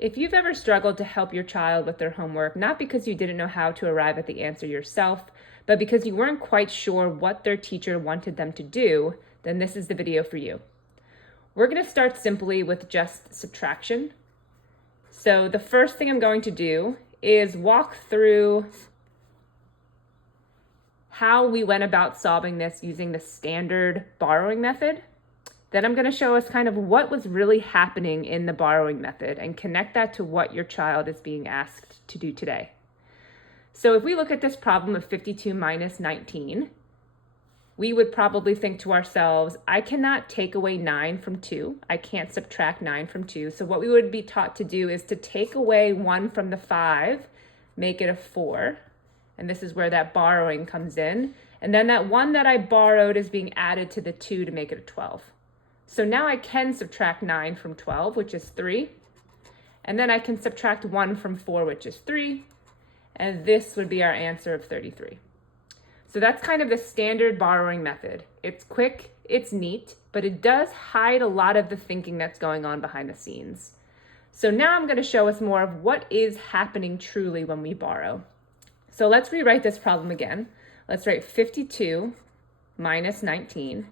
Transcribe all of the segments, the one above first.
If you've ever struggled to help your child with their homework, not because you didn't know how to arrive at the answer yourself, but because you weren't quite sure what their teacher wanted them to do, then this is the video for you. We're going to start simply with just subtraction. So the first thing I'm going to do is walk through how we went about solving this using the standard borrowing method. Then I'm going to show us kind of what was really happening in the borrowing method and connect that to what your child is being asked to do today. So if we look at this problem of 52 minus 19, we would probably think to ourselves, I cannot take away 9 from 2. I can't subtract 9 from 2. So what we would be taught to do is to take away 1 from the 5, make it a 4. And this is where that borrowing comes in. And then that 1 that I borrowed is being added to the 2 to make it a 12. So now I can subtract 9 from 12, which is 3. And then I can subtract 1 from 4, which is 3. And this would be our answer of 33. So that's kind of the standard borrowing method. It's quick, it's neat, but it does hide a lot of the thinking that's going on behind the scenes. So now I'm going to show us more of what is happening truly when we borrow. So let's rewrite this problem again. Let's write 52 minus 19.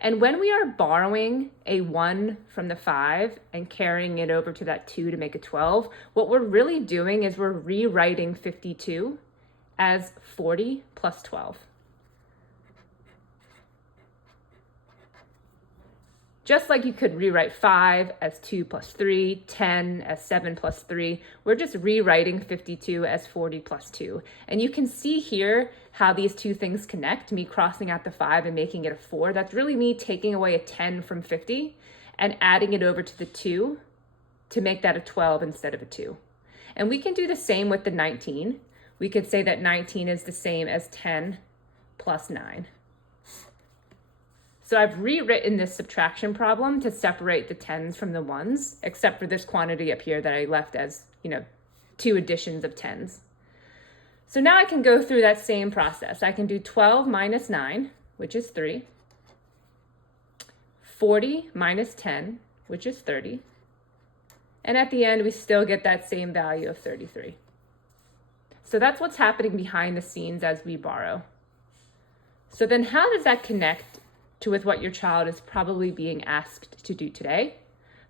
And when we are borrowing a 1 from the 5 and carrying it over to that 2 to make a 12, what we're really doing is we're rewriting 52 as 40 plus 12. Just like you could rewrite 5 as 2 plus 3, 10 as 7 plus 3, we're just rewriting 52 as 40 plus 2. And you can see here how these two things connect, me crossing out the 5 and making it a 4. That's really me taking away a 10 from 50 and adding it over to the 2 to make that a 12 instead of a 2. And we can do the same with the 19. We could say that 19 is the same as 10 plus 9. So I've rewritten this subtraction problem to separate the 10s from the 1s, except for this quantity up here that I left as, 2 additions of 10s. So now I can go through that same process. I can do 12 minus 9, which is 3. 40 minus 10, which is 30. And at the end, we still get that same value of 33. So that's what's happening behind the scenes as we borrow. So then how does that connect to with what your child is probably being asked to do today?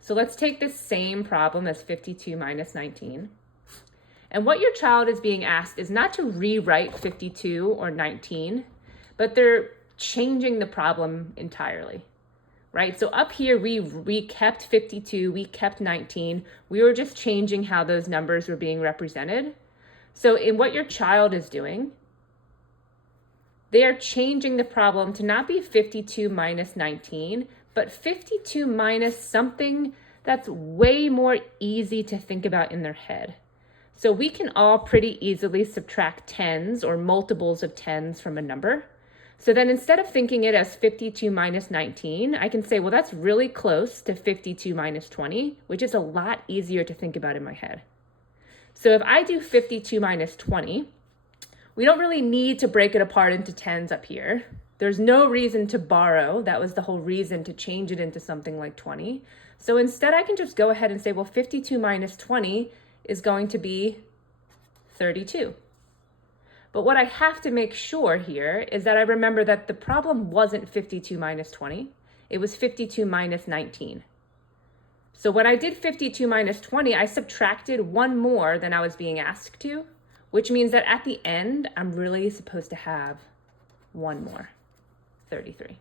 So let's take this same problem as 52 minus 19. And what your child is being asked is not to rewrite 52 or 19, but they're changing the problem entirely, right? So up here, we kept 52, we kept 19. We were just changing how those numbers were being represented. So in what your child is doing, they are changing the problem to not be 52 minus 19, but 52 minus something that's way more easy to think about in their head. So we can all pretty easily subtract 10s or multiples of 10s from a number. So then instead of thinking it as 52 minus 19, I can say, well, that's really close to 52 minus 20, which is a lot easier to think about in my head. So if I do 52 minus 20, we don't really need to break it apart into 10s up here. There's no reason to borrow. That was the whole reason to change it into something like 20. So instead I can just go ahead and say, well, 52 minus 20 is going to be 32. But what I have to make sure here is that I remember that the problem wasn't 52 minus 20. It was 52 minus 19. So when I did 52 minus 20, I subtracted 1 more than I was being asked to, which means that at the end, I'm really supposed to have 1 more, 33.